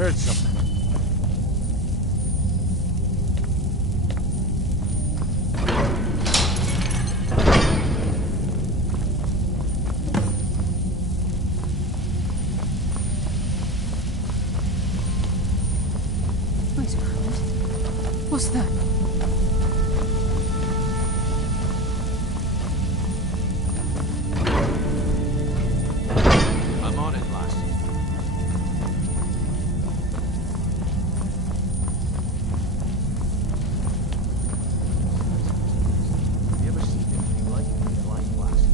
heard something. Wait a moment. What's that? I'm on it, lass. Have you ever seen anything like it in your life, lass?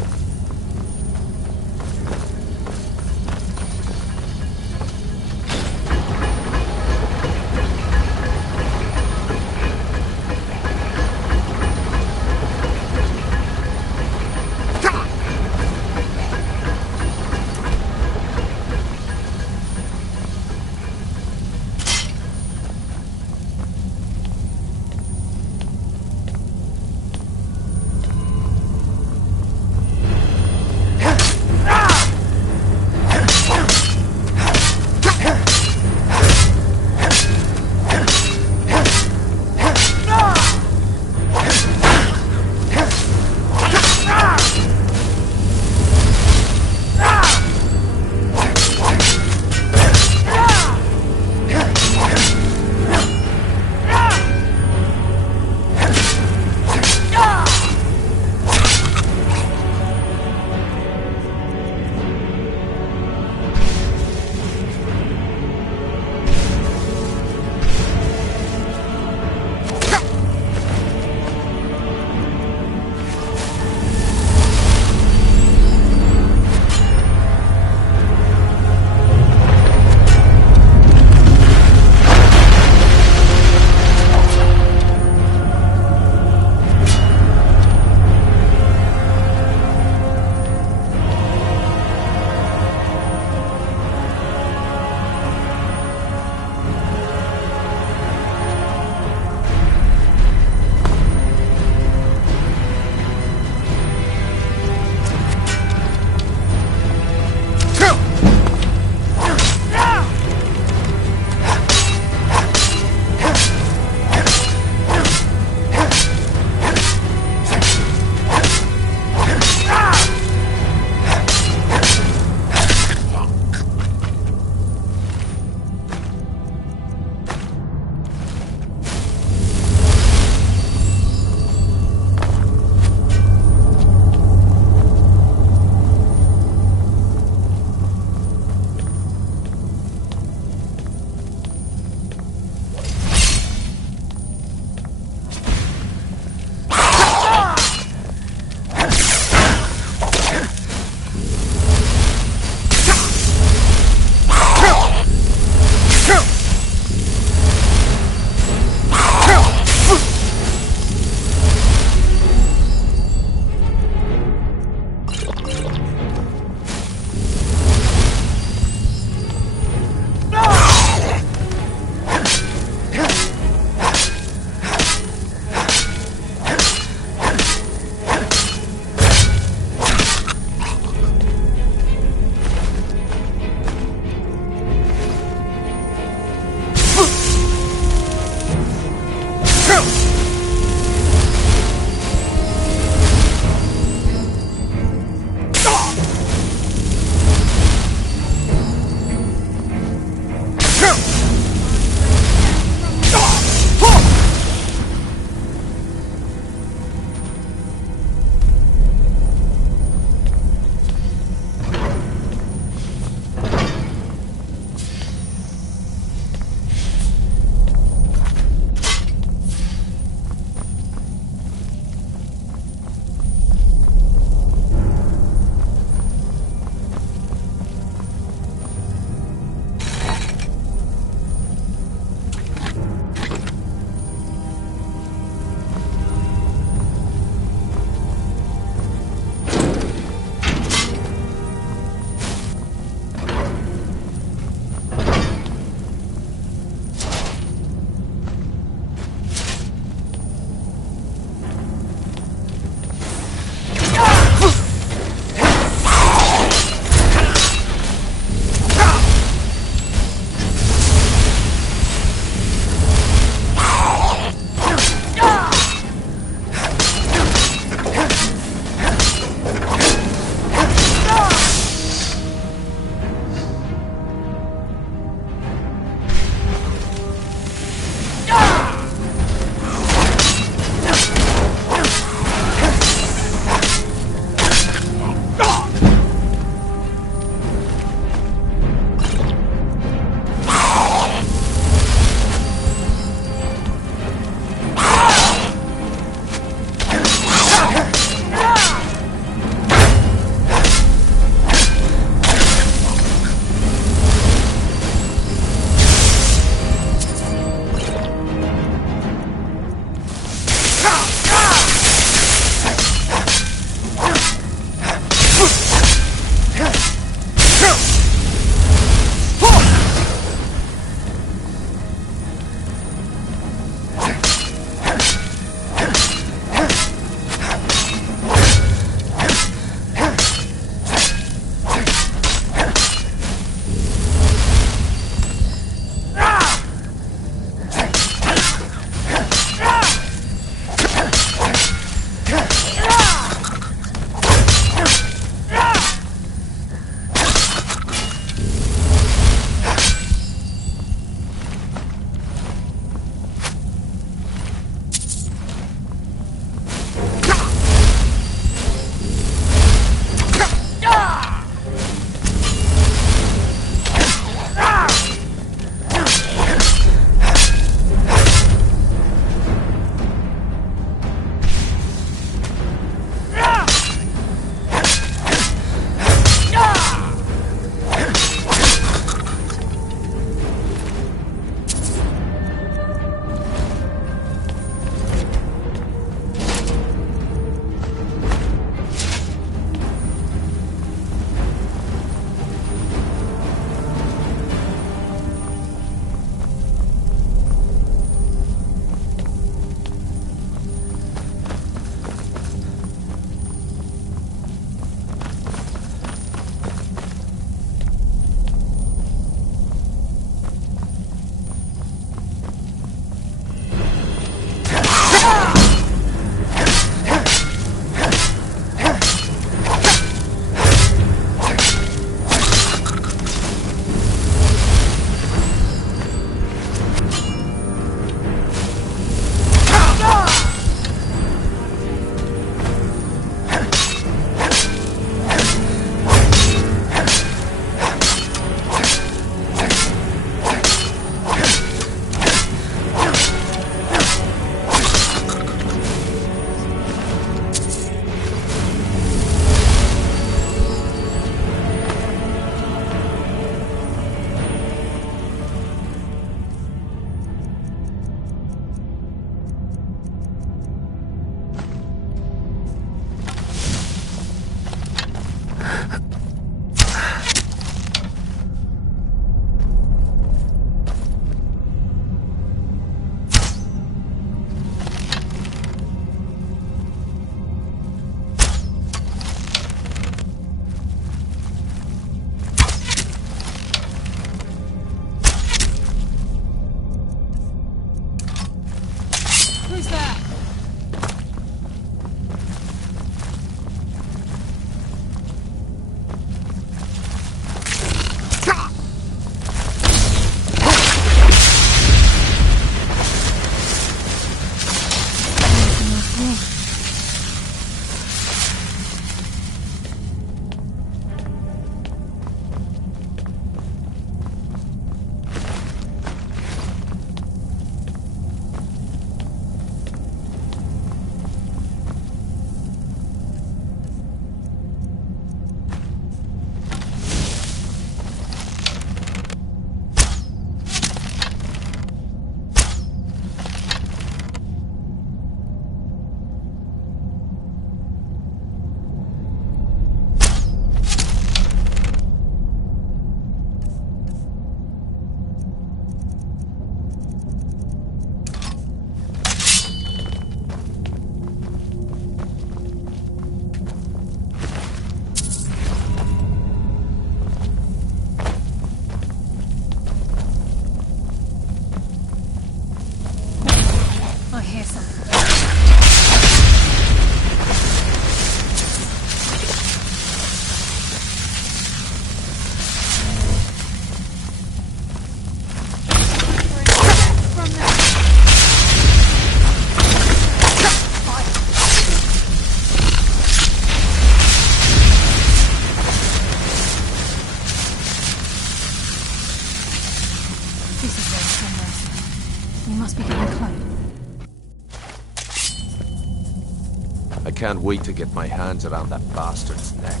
I can't wait to get my hands around that bastard's neck.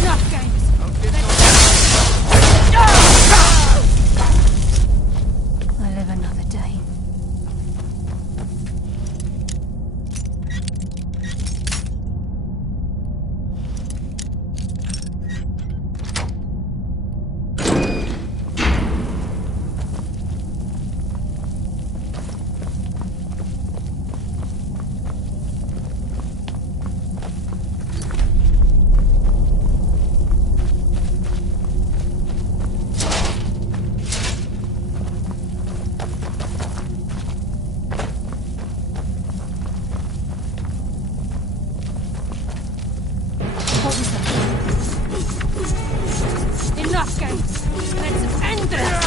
Enough games! I live another day. What was that? Enough games! Let's end this!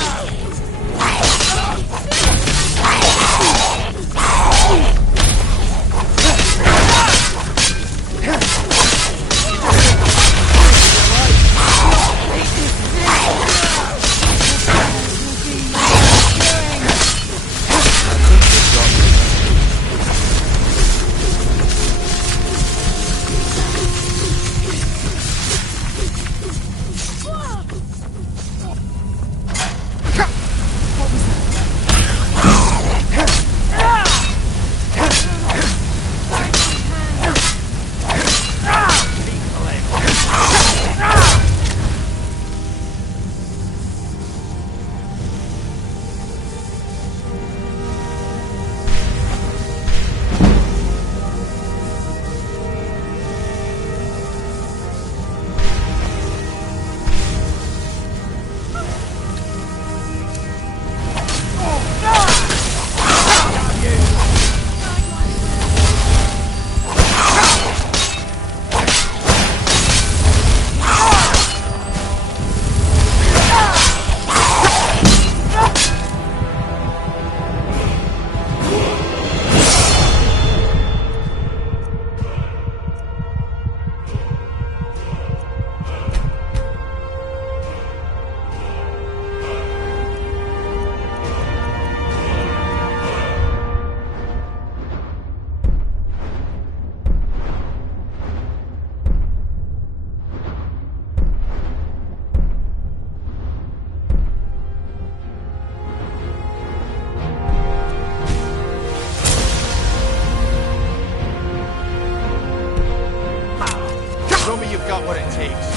Show me you've got what it takes.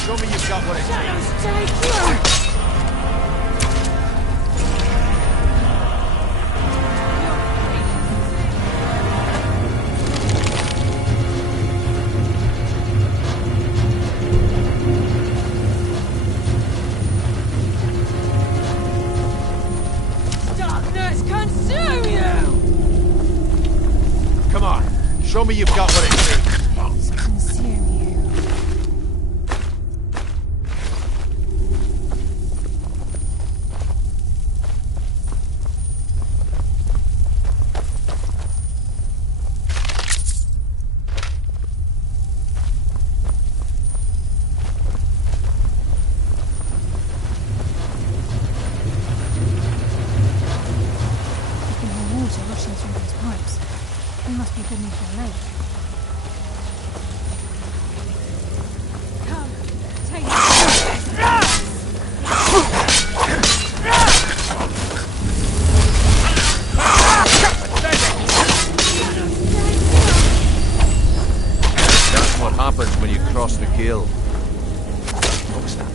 Show me you've got what it takes. Take you! Darkness consume you! Come on, show me you've got what it takes. Consume you. Water rushing through those pipes. We must be beneath the lake. Come, take it. That's what happens when you cross the gill. What's that?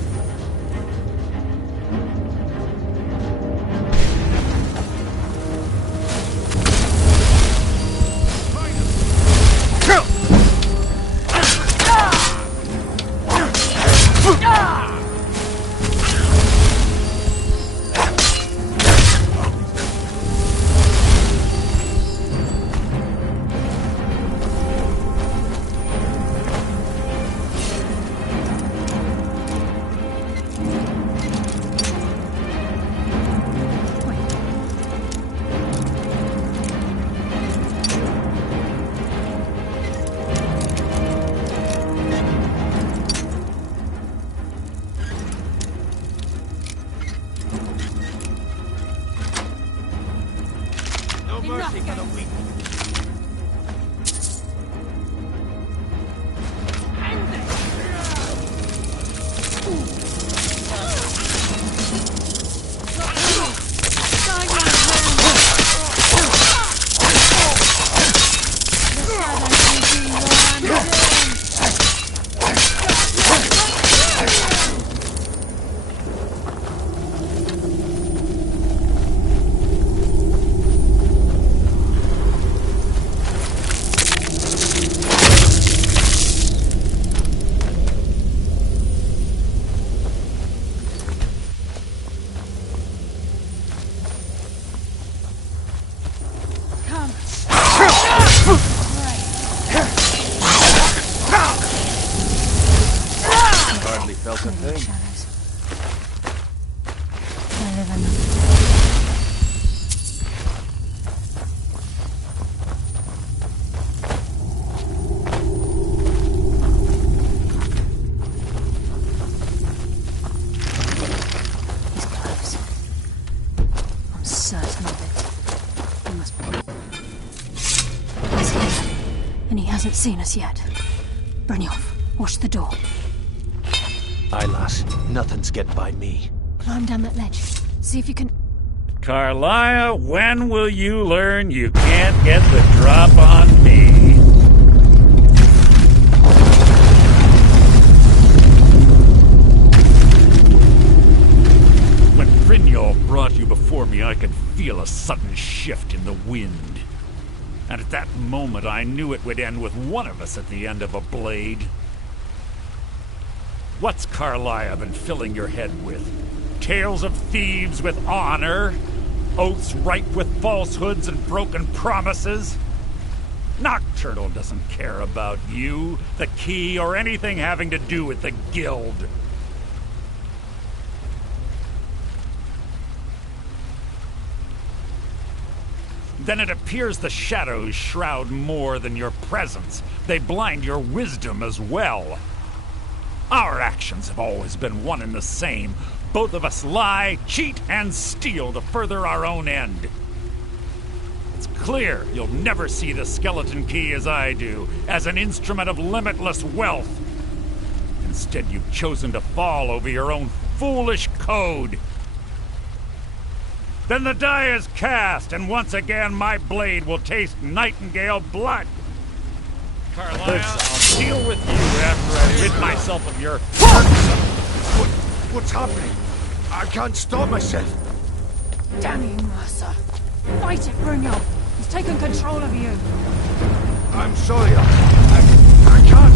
mercy for the weak. Felt a thing. Shadows. I live in them. He's close. I'm certain of it. He must be. He's here, and he hasn't seen us yet. Brynjolf, watch the door. Aye, lass. Nothing's getting by me. Climb down that ledge. See if you can... Carlia, when will you learn you can't get the drop on me? When Brynjolf brought you before me, I could feel a sudden shift in the wind. And at that moment, I knew it would end with one of us at the end of a blade. What's Carlia been filling your head with? Tales of thieves with honor? Oaths ripe with falsehoods and broken promises? Nocturnal doesn't care about you, the key, or anything having to do with the guild. Then it appears the shadows shroud more than your presence. They blind your wisdom as well. Our actions have always been one and the same. Both of us lie, cheat, and steal to further our own end. It's clear you'll never see the skeleton key as I do, as an instrument of limitless wealth. Instead, you've chosen to fall over your own foolish code. Then the die is cast, and once again my blade will taste nightingale blood. Carlia, I'll deal with you after I rid myself of your... What's happening? I can't stop myself. Damn you, Mercer. Fight it, Brynjolf. He's taken control of you. I'm sorry, I can't.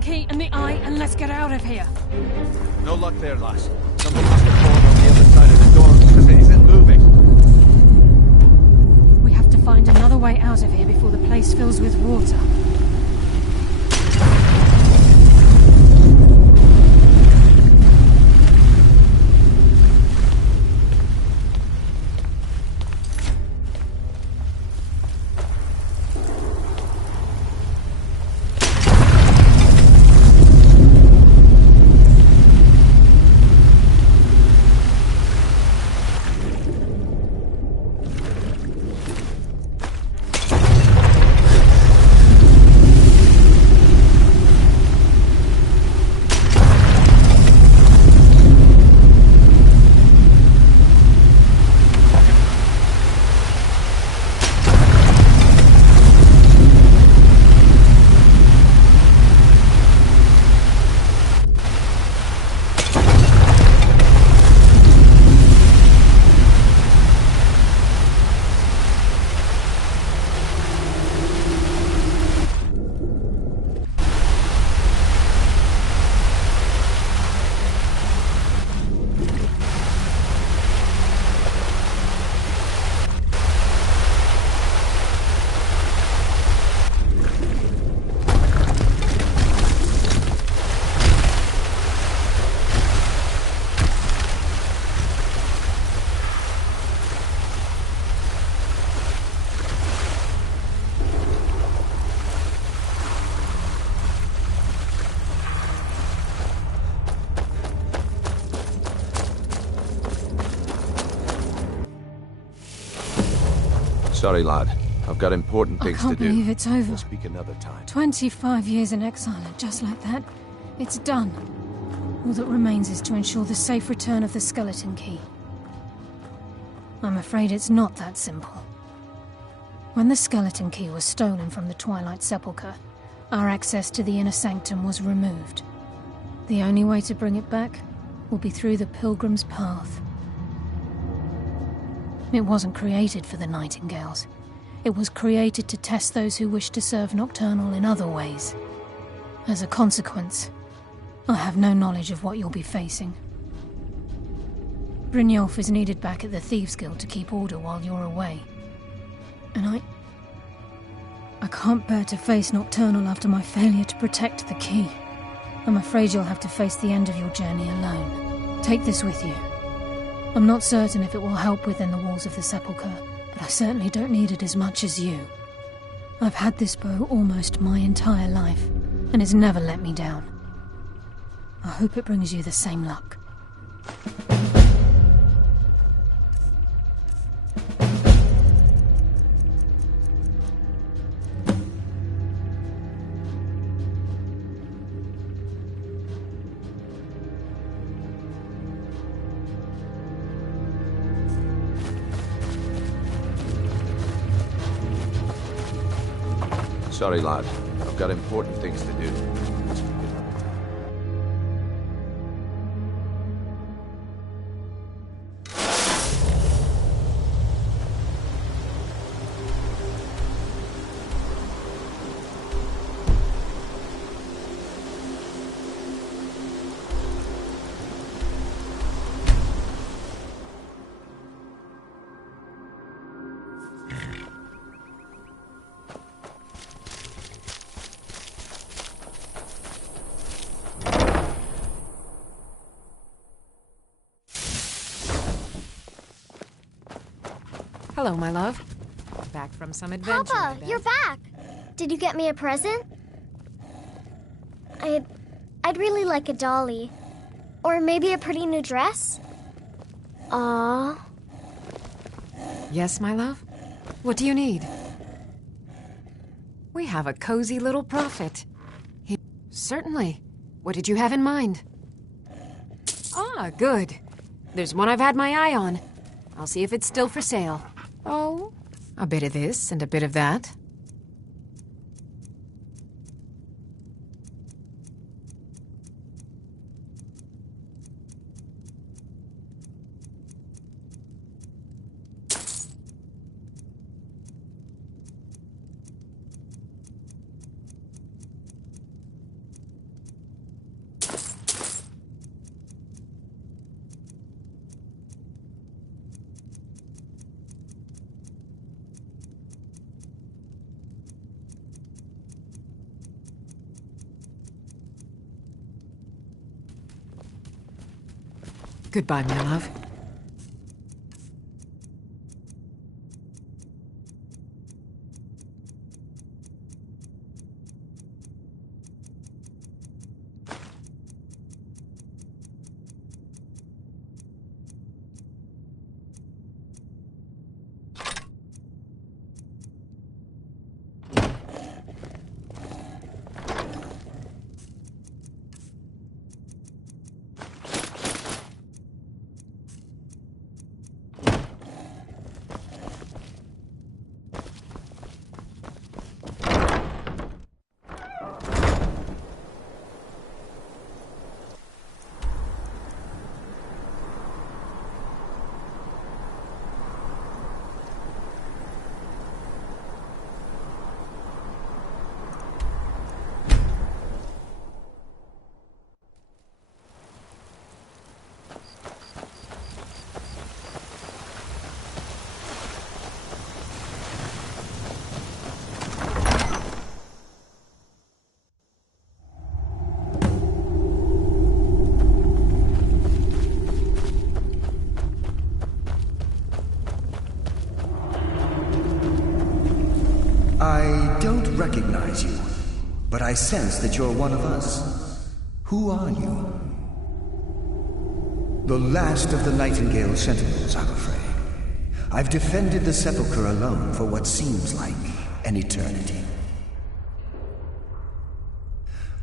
Key and the eye, and let's get out of here. No luck there, lass. Something must have fallen on the other side of the door because it isn't moving. We have to find another way out of here before the place fills with water. Sorry, lad. I've got important I things to can't do. believe it's over. We'll speak another time. 25 years in exile, and just like that, it's done. All that remains is to ensure the safe return of the skeleton key. I'm afraid it's not that simple. When the skeleton key was stolen from the Twilight Sepulchre, our access to the inner sanctum was removed. The only way to bring it back will be through the Pilgrim's Path. It wasn't created for the Nightingales. It was created to test those who wish to serve Nocturnal in other ways. As a consequence, I have no knowledge of what you'll be facing. Brynjolf is needed back at the Thieves' Guild to keep order while you're away. And I can't bear to face Nocturnal after my failure to protect the key. I'm afraid you'll have to face the end of your journey alone. Take this with you. I'm not certain if it will help within the walls of the Sepulchre, but I certainly don't need it as much as you. I've had this bow almost my entire life, and it's never let me down. I hope it brings you the same luck. Sorry, lad. I've got important things to do. Hello, my love. Back from some adventure, I Papa, bet. you're back! Did you get me a present? I'd really like a dolly. Or maybe a pretty new dress? Aww. Yes, my love? What do you need? We have a cozy little prophet. Certainly. What did you have in mind? Ah, good. There's one I've had my eye on. I'll see if it's still for sale. Oh, a bit of this and a bit of that. Goodbye, my love. I don't recognize you, but I sense that you're one of us. Who are you? The last of the Nightingale Sentinels, I'm afraid. I've defended the sepulchre alone for what seems like an eternity.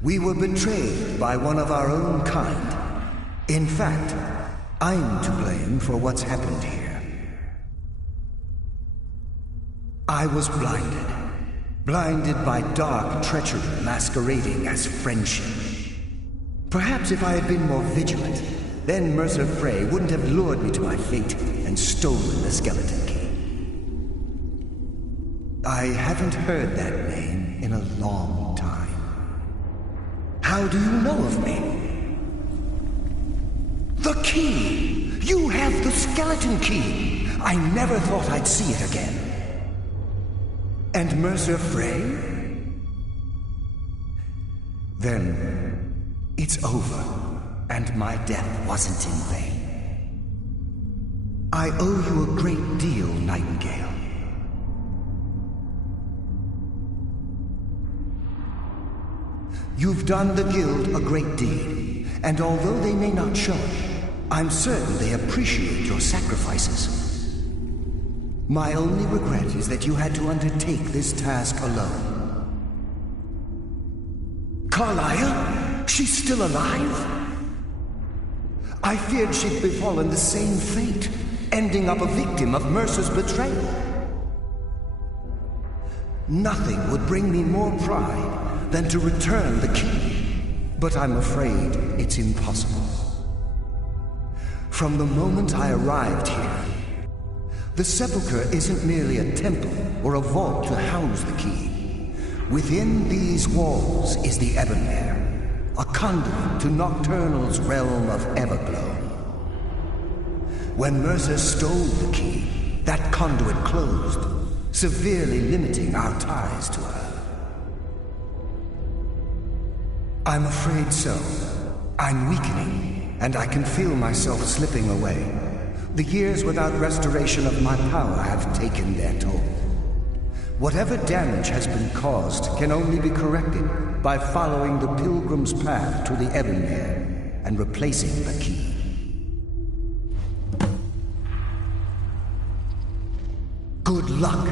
We were betrayed by one of our own kind. In fact, I'm to blame for what's happened here. I was blinded. Blinded by dark treachery masquerading as friendship. Perhaps if I had been more vigilant, then Mercer Frey wouldn't have lured me to my fate and stolen the skeleton key. I haven't heard that name in a long time. How do you know of me? The key! You have the skeleton key! I never thought I'd see it again. And Mercer Frey? Then it's over, and my death wasn't in vain. I owe you a great deal, Nightingale. You've done the Guild a great deed, and although they may not show it, I'm certain they appreciate your sacrifices. My only regret is that you had to undertake this task alone. Carlisle? She's still alive? I feared she'd befallen the same fate, ending up a victim of Mercer's betrayal. Nothing would bring me more pride than to return the key, but I'm afraid it's impossible. From the moment I arrived here, the sepulchre isn't merely a temple or a vault to house the key. Within these walls is the Ebonmere, a conduit to Nocturnal's realm of Everglow. When Mercer stole the key, that conduit closed, severely limiting our ties to her. I'm afraid so. I'm weakening, and I can feel myself slipping away. The years without restoration of my power have taken their toll. Whatever damage has been caused can only be corrected by following the pilgrim's path to the Ebonmere and replacing the key. Good luck.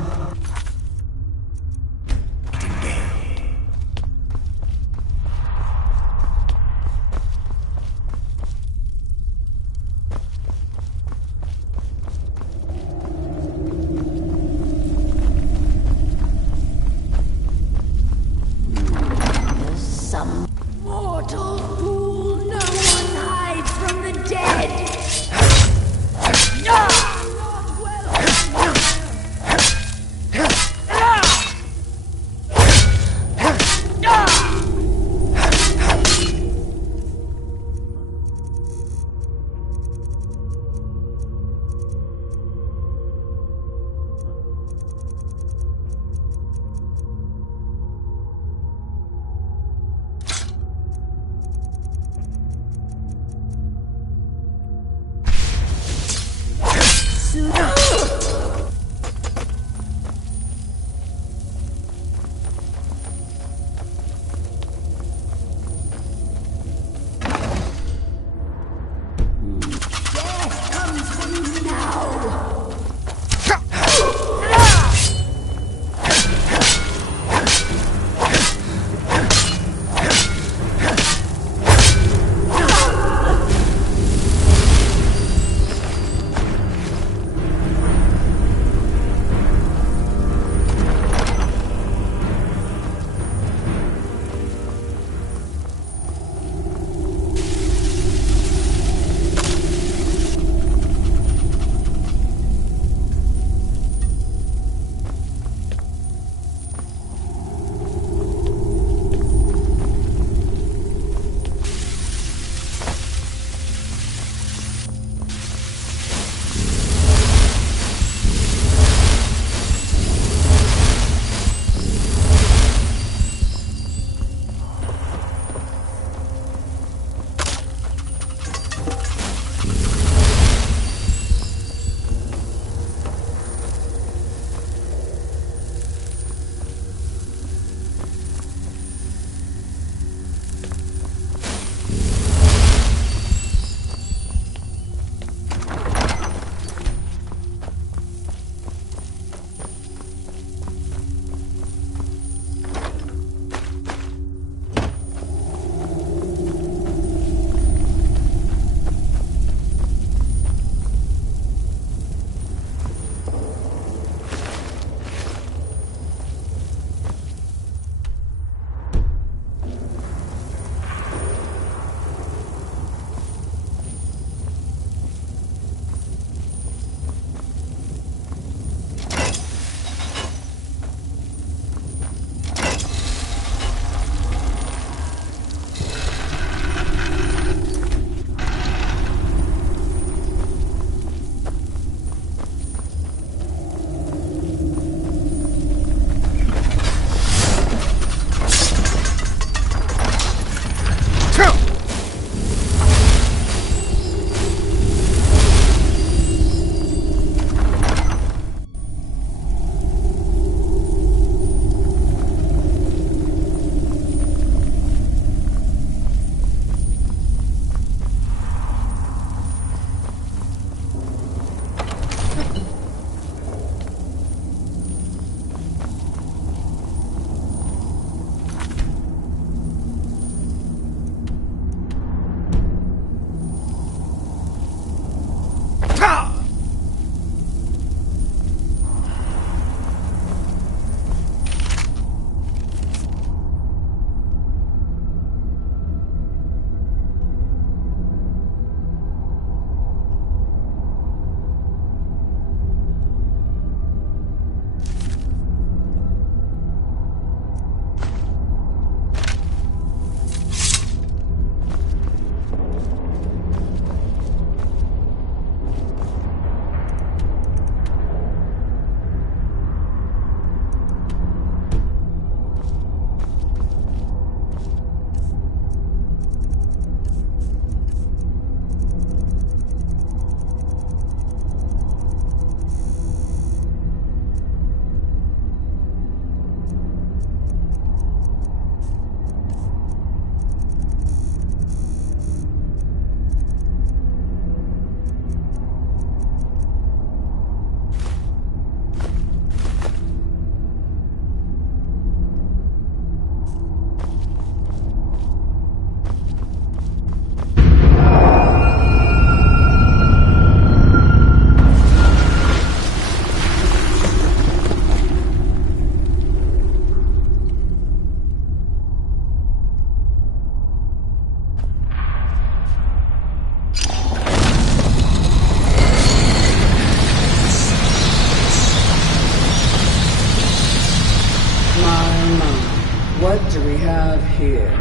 What do we have here?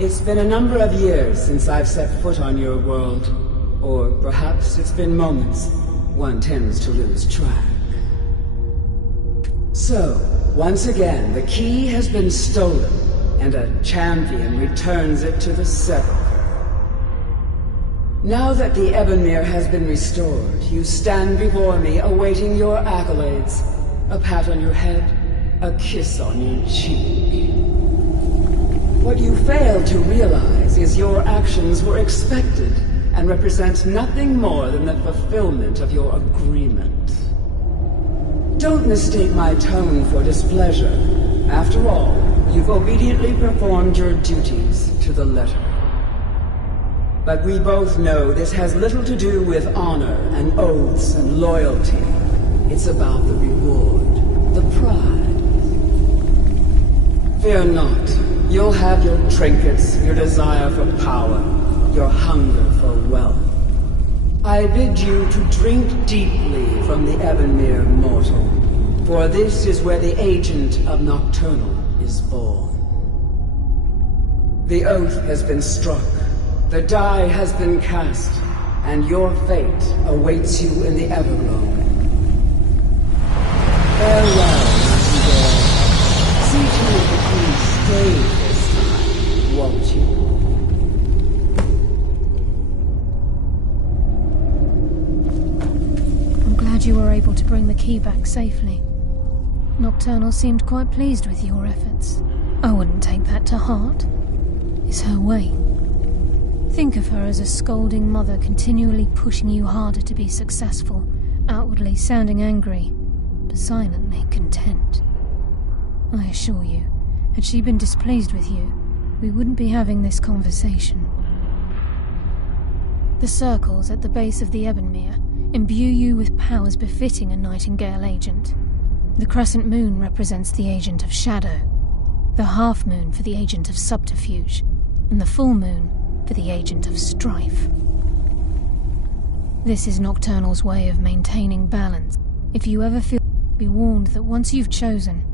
It's been a number of years since I've set foot on your world. Or perhaps it's been moments. One tends to lose track. So, once again, the key has been stolen, and a champion returns it to the sepulchre. Now that the Ebonmere has been restored, you stand before me awaiting your accolades. A pat on your head, a kiss on your cheek. What you fail to realize is your actions were expected and represent nothing more than the fulfillment of your agreement. Don't mistake my tone for displeasure. After all, you've obediently performed your duties to the letter. But we both know this has little to do with honor and oaths and loyalty. It's about the reward, the pride. Fear not. You'll have your trinkets, your desire for power, your hunger for wealth. I bid you to drink deeply from the Ebonmere mortal, for this is where the agent of Nocturnal is born. The oath has been struck, the die has been cast, and your fate awaits you in the Everglow. Farewell, Nightingale. See to it that you stay this time, won't you? I'm glad you were able to bring the key back safely. Nocturnal seemed quite pleased with your efforts. I wouldn't take that to heart. It's her way. Think of her as a scolding mother continually pushing you harder to be successful, outwardly sounding angry, but silently content. I assure you, had she been displeased with you, we wouldn't be having this conversation. The circles at the base of the Ebonmere imbue you with powers befitting a Nightingale agent. The crescent moon represents the agent of shadow, the half moon for the agent of subterfuge, and the full moon for the agent of strife. This is Nocturnal's way of maintaining balance. If you ever feel, be warned that once you've chosen,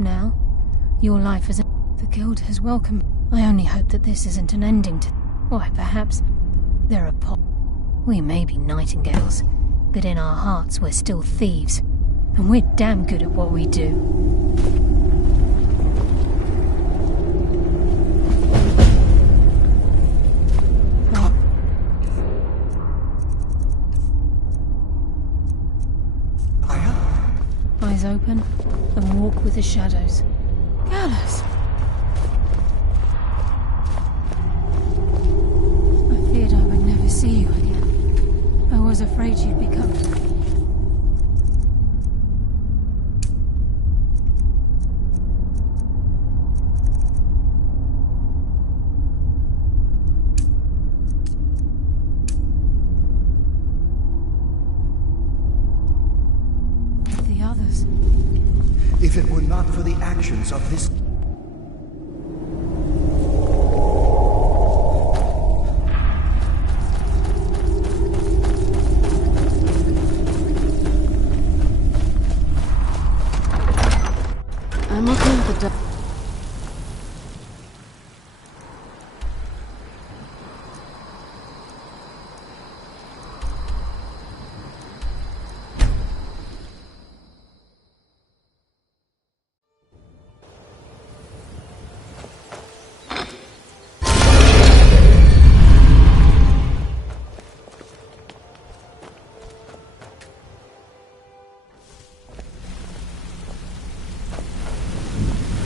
now, your life as the Guild has welcomed. I only hope that this isn't an ending to... Why, perhaps there are we may be Nightingales, but in our hearts we're still thieves, and we're damn good at what we do. Eyes open, and walk with the shadows. Gallus! I feared I would never see you again. I was afraid you'd become... the others. If it were not for the actions of this... I'm looking at the...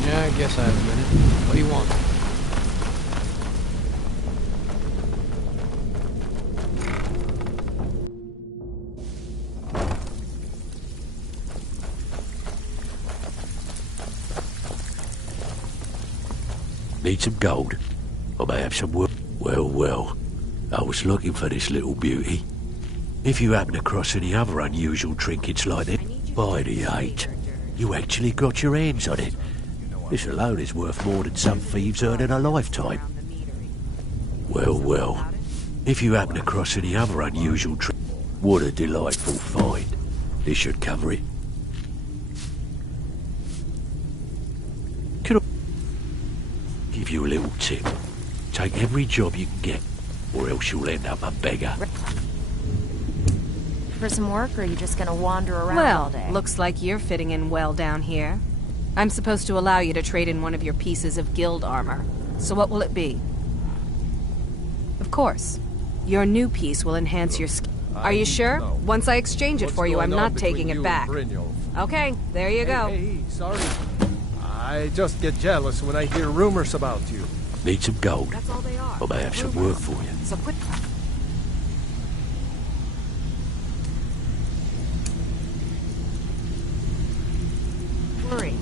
Yeah, I guess I have a minute. What do you want? Need some gold? I may have some work. Well, well. I was looking for this little beauty. If you happen across any other unusual trinkets like this, by the 8, you actually got your hands on it. This alone is worth more than some thieves earn in a lifetime. Well, well. If you happen across any other unusual what a delightful find. This should cover it. Give you a little tip. Take every job you can get, or else you'll end up a beggar. For some work, or are you just gonna wander around all Well, day? looks like you're fitting in well down here. I'm supposed to allow you to trade in one of your pieces of guild armor. So what will it be? Of course. Your new piece will enhance your skill. Are you sure? Once I exchange it for you, I'm not taking it back. Okay, there you go. Hey, sorry. I just get jealous when I hear rumors about you. Need some gold? That's all they are. I may have some work for you. So quit. Worry.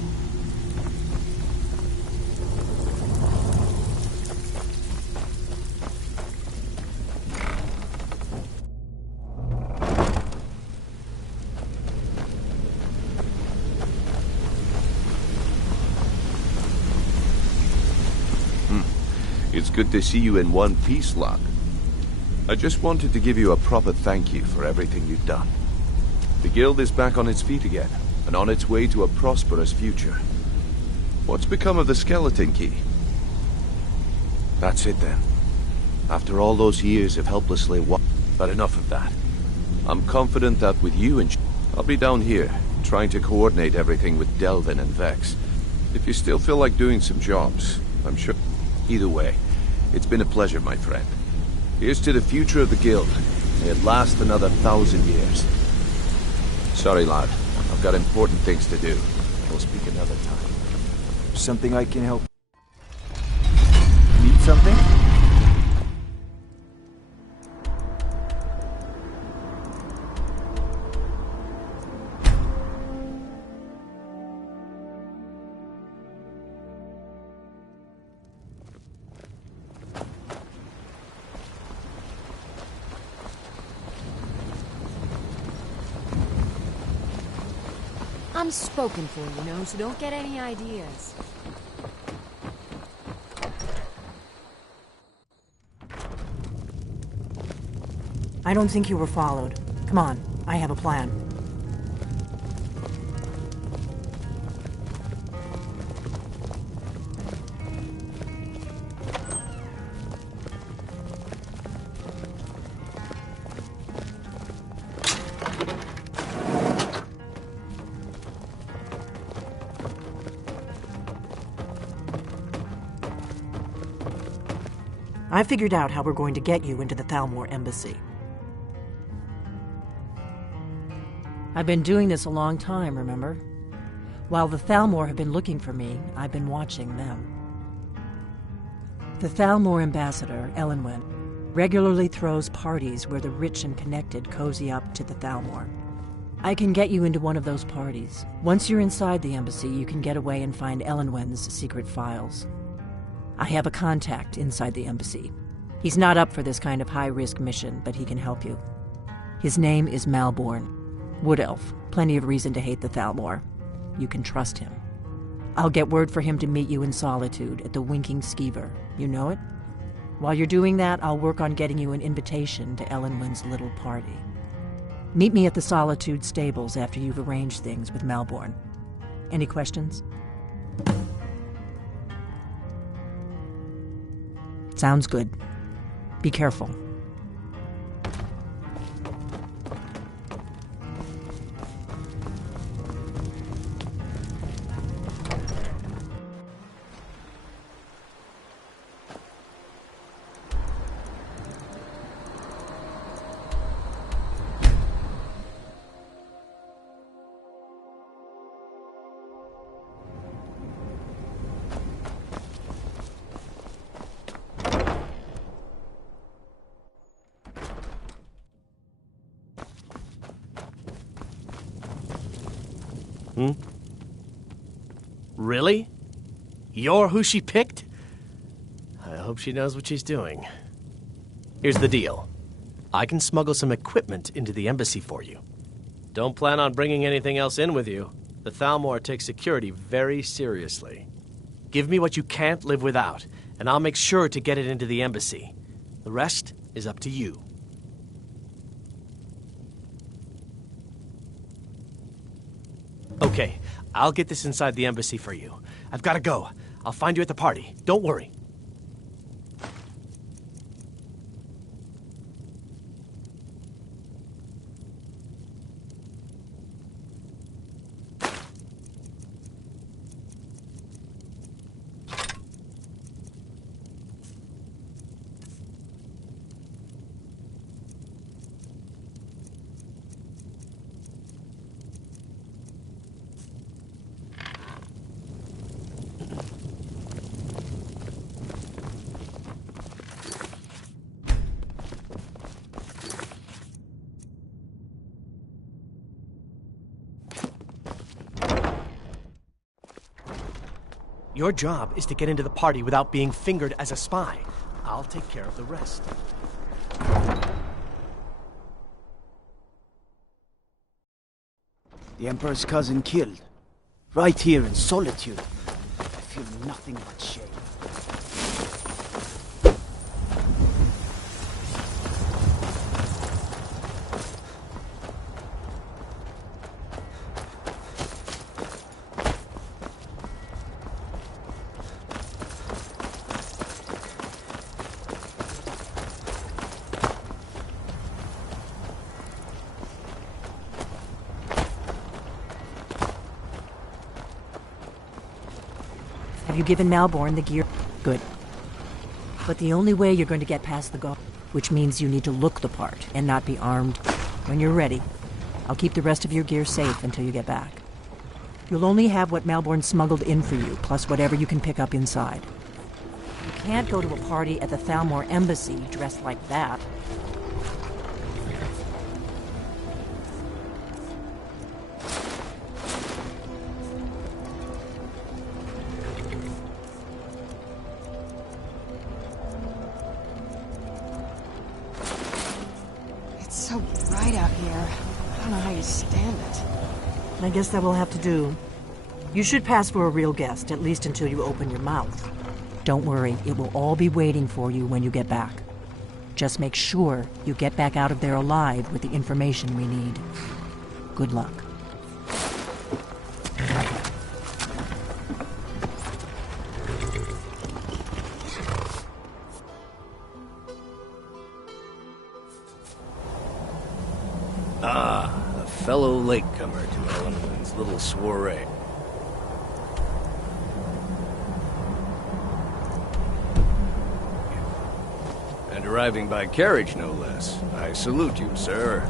It's good to see you in one piece, lad. I just wanted to give you a proper thank you for everything you've done. The guild is back on its feet again, and on its way to a prosperous future. What's become of the skeleton key? That's it then. After all those years of helplessly but enough of that. I'm confident that with you and I'll be down here, trying to coordinate everything with Delvin and Vex. If you still feel like doing some jobs, I'm sure. Either way, it's been a pleasure, my friend. Here's to the future of the guild. May it last another 1,000 years. Sorry, lad. I've got important things to do. We'll speak another time. Something I can help. Need something? I'm spoken for, you know, so don't get any ideas. I don't think you were followed. Come on, I have a plan. I figured out how we're going to get you into the Thalmor embassy. I've been doing this a long time, remember? While the Thalmor have been looking for me, I've been watching them. The Thalmor ambassador, Elenwen, regularly throws parties where the rich and connected cozy up to the Thalmor. I can get you into one of those parties. Once you're inside the embassy, you can get away and find Elenwen's secret files. I have a contact inside the embassy. He's not up for this kind of high-risk mission, but he can help you. His name is Malborn. Wood Elf. Plenty of reason to hate the Thalmor. You can trust him. I'll get word for him to meet you in Solitude at the Winking Skeever. You know it? While you're doing that, I'll work on getting you an invitation to Elenwen's little party. Meet me at the Solitude stables after you've arranged things with Malborn. Any questions? Sounds good. Be careful. Really? You're who she picked? I hope she knows what she's doing. Here's the deal. I can smuggle some equipment into the embassy for you. Don't plan on bringing anything else in with you. The Thalmor takes security very seriously. Give me what you can't live without, and I'll make sure to get it into the embassy. The rest is up to you. Okay, I'll get this inside the embassy for you. I've got to go. I'll find you at the party. Don't worry. Your job is to get into the party without being fingered as a spy. I'll take care of the rest. The Emperor's cousin killed. Right here in solitude. I feel nothing but shame. Have you given Malborn the gear? Good. But the only way you're going to get past the guard, which means you need to look the part and not be armed. When you're ready, I'll keep the rest of your gear safe until you get back. You'll only have what Malborn smuggled in for you, plus whatever you can pick up inside. You can't go to a party at the Thalmor Embassy dressed like that. It's so bright out here. I don't know how you stand it. I guess that will have to do. You should pass for a real guest, at least until you open your mouth. Don't worry, it will all be waiting for you when you get back. Just make sure you get back out of there alive with the information we need. Good luck. A fellow latecomer to Ellenwood's little soiree. And arriving by carriage, no less. I salute you, sir.